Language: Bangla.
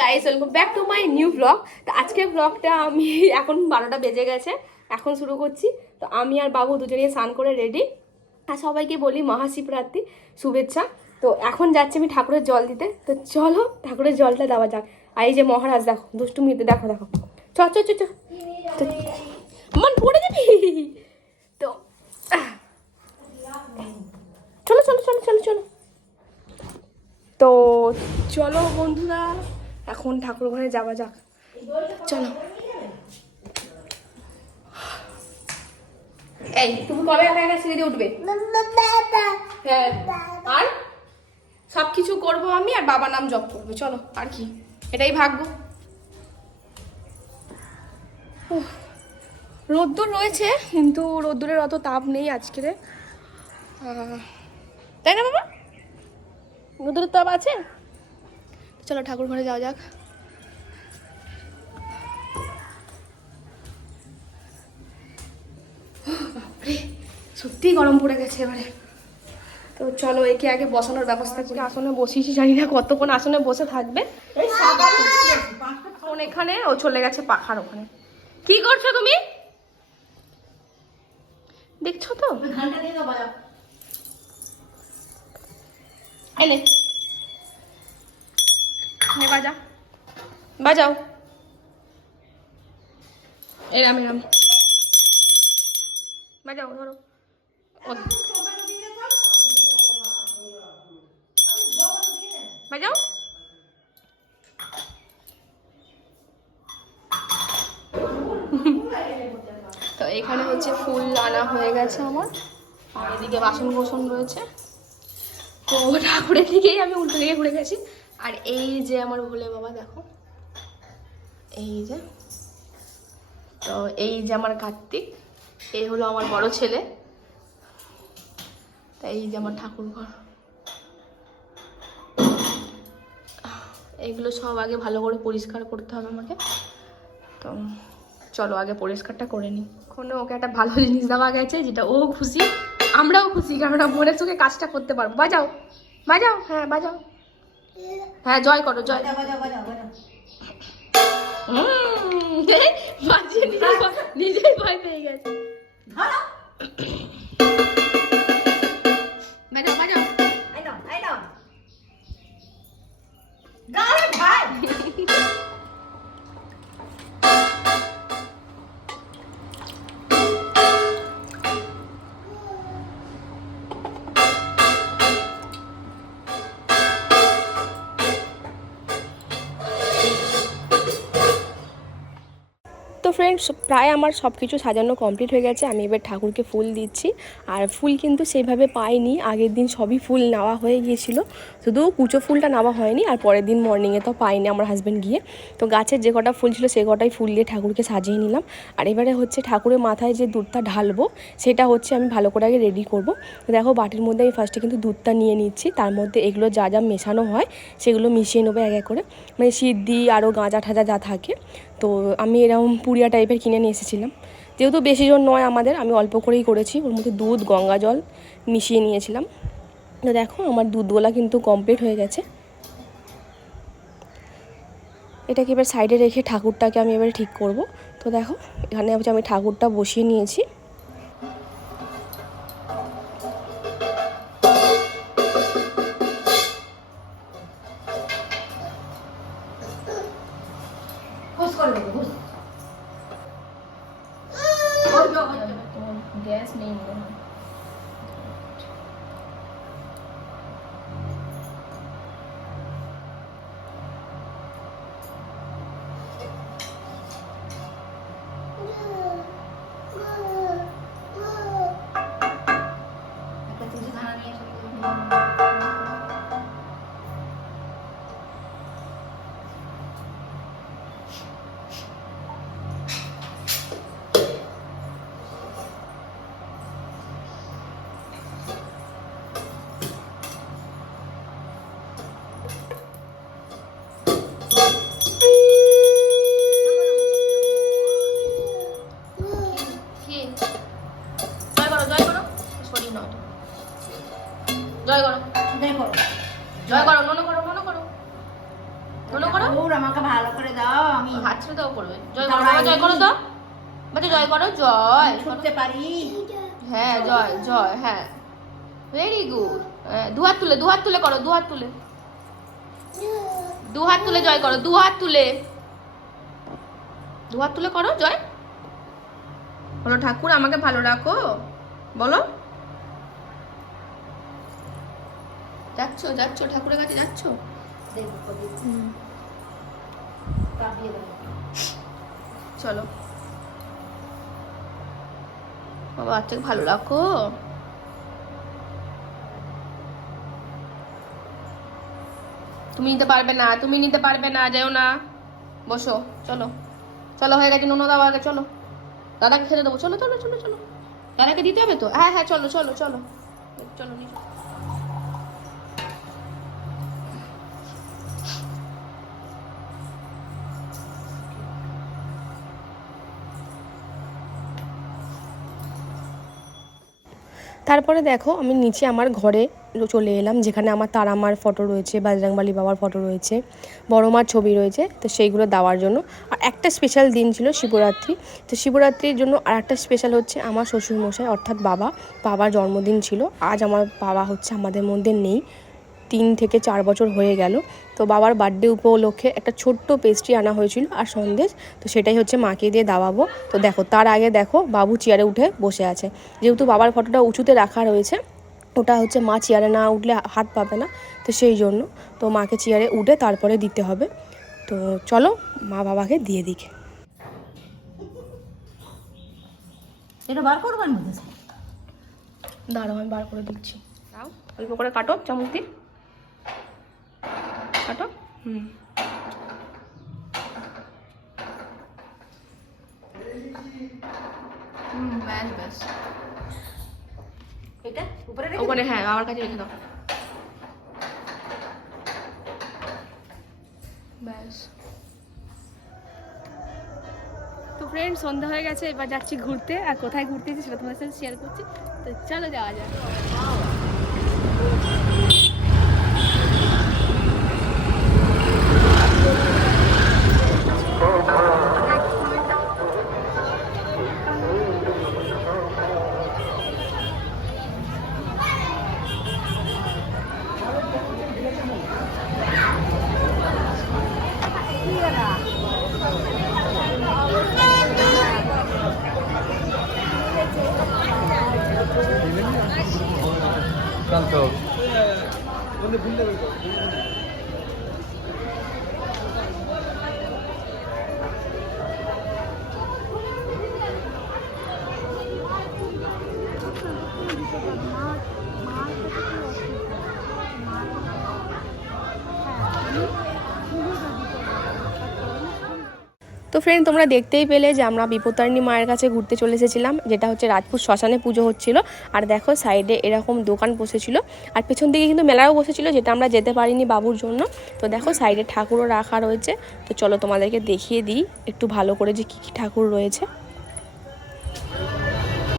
Guys welcome back to my new blog. তো আজকের ব্লগটা আমি এখন 12টা বেজে গেছে, এখন শুরু করছি। তো আমি আর বাবু দুজনে স্নান করে রেডি, আর সবাইকে বলি মহাশিবরাত্রি শুভেচ্ছা। তো এখন যাচ্ছি আমি ঠাকুরের জল দিতে, তো চলো ঠাকুরের জলটা দেওয়া যাক। আর এই যে মহারাজ দেখো দুষ্টুমিতে, দেখো দেখো, চ চ চ চ, মন পড়ে যাবি। তো চলো চলো চলো চলো চলো, তো চলো বন্ধুরা এখন ঠাকুর ঘরে যাওয়া যাক, চলো। এই তুমি কবে একা একা সিঁড়ি দিয়ে উঠবে? হ্যাঁ, আর সব কিছু করবো আমি, আর বাবার নাম জপ করবো, চলো আর কি, এটাই ভাগ্য। রোদ্দুর রয়েছে কিন্তু রোদ্দুরের অত তাপ নেই আজকের, তাই না বাবা? রোদ্দুরের তাপ আছে। চলো ঠাকুর ঘরে যাওয়া যাক। সত্যি গরম পড়ে গেছে এবারে। তো চলো একে আগে বসানোর ব্যবস্থা করি। আসনে বসিয়েছি, জানি না কতক্ষণ আসনে বসে থাকবে। এখন এখানে ও চলে গেছে পাখার ওখানে। কি করছো তুমি? দেখছো তো? এনে বাজা, বাজাও, এরাম এরাম বাজাও, ধরো। বাজাও। তো এখানে হচ্ছে ফুল আনা হয়ে গেছে আমার, আর এদিকে বাসন কোসন রয়েছে। তো ঠাকুরের দিকেই আমি উল্টো দিকে ঘুরে গেছি। আর এই যে আমার ভোলে বাবা দেখো, এই যে, তো এই যে আমার কার্তিক, এই হলো আমার বড় ছেলে। তাই এই যে আমার ঠাকুর ঘর, এইগুলো সব আগে ভালো করে পরিষ্কার করতে হবে আমাকে। তো চলো আগে পরিষ্কারটা করে নিই। এখন ওকে একটা ভালো জিনিস দেওয়া গেছে, যেটা ও খুশি, আমরাও খুশি, কারণ মনের চোখে কাজটা করতে পারবো। বাজাও বাজাও, হ্যাঁ বাজাও, হ্যাঁ জয় করো জয়। বাজিয়ে নিজেই ভয় পেয়ে গেছে। বাজাও বাজাও। তো ফ্রেন্ডস প্রায় আমার সব কিছু সাজানো কমপ্লিট হয়ে গেছে, আমি এবার ঠাকুরকে ফুল দিচ্ছি। আর ফুল কিন্তু সেইভাবে পাইনি, আগের দিন সবই ফুল নেওয়া হয়ে গিয়েছিলো, শুধু কুচো ফুলটা নেওয়া হয়নি। আর পরের দিন মর্নিংয়ে তো পাইনি আমার হাজব্যান্ড গিয়ে, তো গাছের যে কটা ফুল ছিল সে কটাই ফুল দিয়ে ঠাকুরকে সাজিয়ে নিলাম। আর এবারে হচ্ছে ঠাকুরের মাথায় যে দুধটা ঢালবো সেটা হচ্ছে আমি ভালো করে আগে রেডি করবো। তো দেখো বাটির মধ্যে আমি ফার্স্টে কিন্তু দুধটা নিয়ে নিচ্ছি, তার মধ্যে এগুলো যা যা মেশানো হয় সেগুলো মিশিয়ে নেবো এক এক করে, মানে সিদ্ধি আরও গাঁজা ঠাজা যা থাকে। তো আমি এরকম পুরিয়া টাইপের কিনে নিয়ে এসেছিলাম, যেহেতু বেশি জন নয় আমাদের, আমি অল্প করেই করেছি। ওর মধ্যে দুধ গঙ্গা জল মিশিয়ে নিয়েছিলাম। তো দেখো আমার দুধগোলা কিন্তু কমপ্লিট হয়ে গেছে। এটাকে এবার সাইডে রেখে ঠাকুরটাকে আমি এবার ঠিক করব। তো দেখো এখানে হচ্ছে আমি ঠাকুরটা বসিয়ে নিয়েছি। গ্যাস নেই মনে হয়। বলো করো। আমাকে ভালো করে দাও, আমি হাত ছেড়ে দাও করবে। জয় করো বাবা, জয় করো তো বাচ্চা, জয় করো, জয় ছুটতে পারি। হ্যাঁ জয় জয়, হ্যাঁ ভেরি গুড। দু হাত তুলে করো, দু হাত তুলে জয় করো, দু হাত তুলে করো জয়। বলো ঠাকুর আমাকে ভালো রাখো, বলো। যাচ্ছ ঠাকুরের কাছে যাচ্ছ। চলো বাবা, বাচ্চাকে ভালো রাখো। তুমি নিতে পারবে না, যাও না, বসো। চলো হয়ে গেছে, নুনো দাও আগে, চলো দাদাকে খেতে দেবো। চলো দাদাকে দিতে হবে তো। হ্যাঁ চলো নিচে। তারপরে দেখো আমি নিচে আমার ঘরে চলে এলাম, যেখানে আমার তারামার ফটো রয়েছে, বজরংবলী বাবার ফটো রয়েছে, বড় মার ছবি রয়েছে, তো সেইগুলো দেওয়ার জন্য। আর একটা স্পেশাল দিন ছিল শিবরাত্রি, তো শিবরাত্রির জন্য আর একটা স্পেশাল হচ্ছে আমার শ্বশুরমশাই অর্থাৎ বাবার জন্মদিন ছিল। আজ আমার বাবা হচ্ছে আমাদের মধ্যে নেই, 3 থেকে 4 বছর হয়ে গেল। তো বাবার বার্থডে উপলক্ষে একটা ছোট্ট পেস্ট্রি আনা হয়েছিল আর সন্দেশ, তো সেটাই হচ্ছে মাকে দিয়ে দাওয়াবো। তো দেখো তার আগে দেখো বাবু চেয়ারে উঠে বসে আছে, যেহেতু বাবার ফটোটা উঁচুতে রাখা রয়েছে, ওটা হচ্ছে মা চেয়ারে না উঠলে হাত পাবে না, তো সেই জন্য তো মাকে চেয়ারে উঠে তারপরে দিতে হবে। তো চলো মা বাবাকে দিয়ে দিক। এটা বার করবার মধ্যে দাঁড়াও আমি বার করে দিচ্ছি, দাও অল্প করে কাটো, চামচ দিয়ে কাটো। ব্যাস এটা উপরে ওখানে, হ্যাঁ আমার কাছে রেখে দাও, ব্যাস। তো ফ্রেন্ড সন্ধ্যা হয়ে গেছে, এবার যাচ্ছি ঘুরতে। আর কোথায় ঘুরতে যাচ্ছি সেটা তোমাদের সাথে শেয়ার করছি, তো চলো যাওয়া যাক। তো ফ্রেন্ড তোমরা দেখতেই পেলে যে আমরা বিপত্তারিণী মায়ের কাছে ঘুরতে চলে এসেছিলাম, যেটা হচ্ছে রাজপুর শ্মশানে পুজো হচ্ছিল। আর দেখো সাইডে এরকম দোকান বসেছিল, আর পেছন দিকে কিন্তু মেলাও বসেছিল, যেটা আমরা যেতে পারিনি বাবুর জন্য। তো দেখো সাইডে ঠাকুরও রাখা রয়েছে, তো চলো তোমাদেরকে দেখিয়ে দিই একটু ভালো করে যে কী কী ঠাকুর রয়েছে।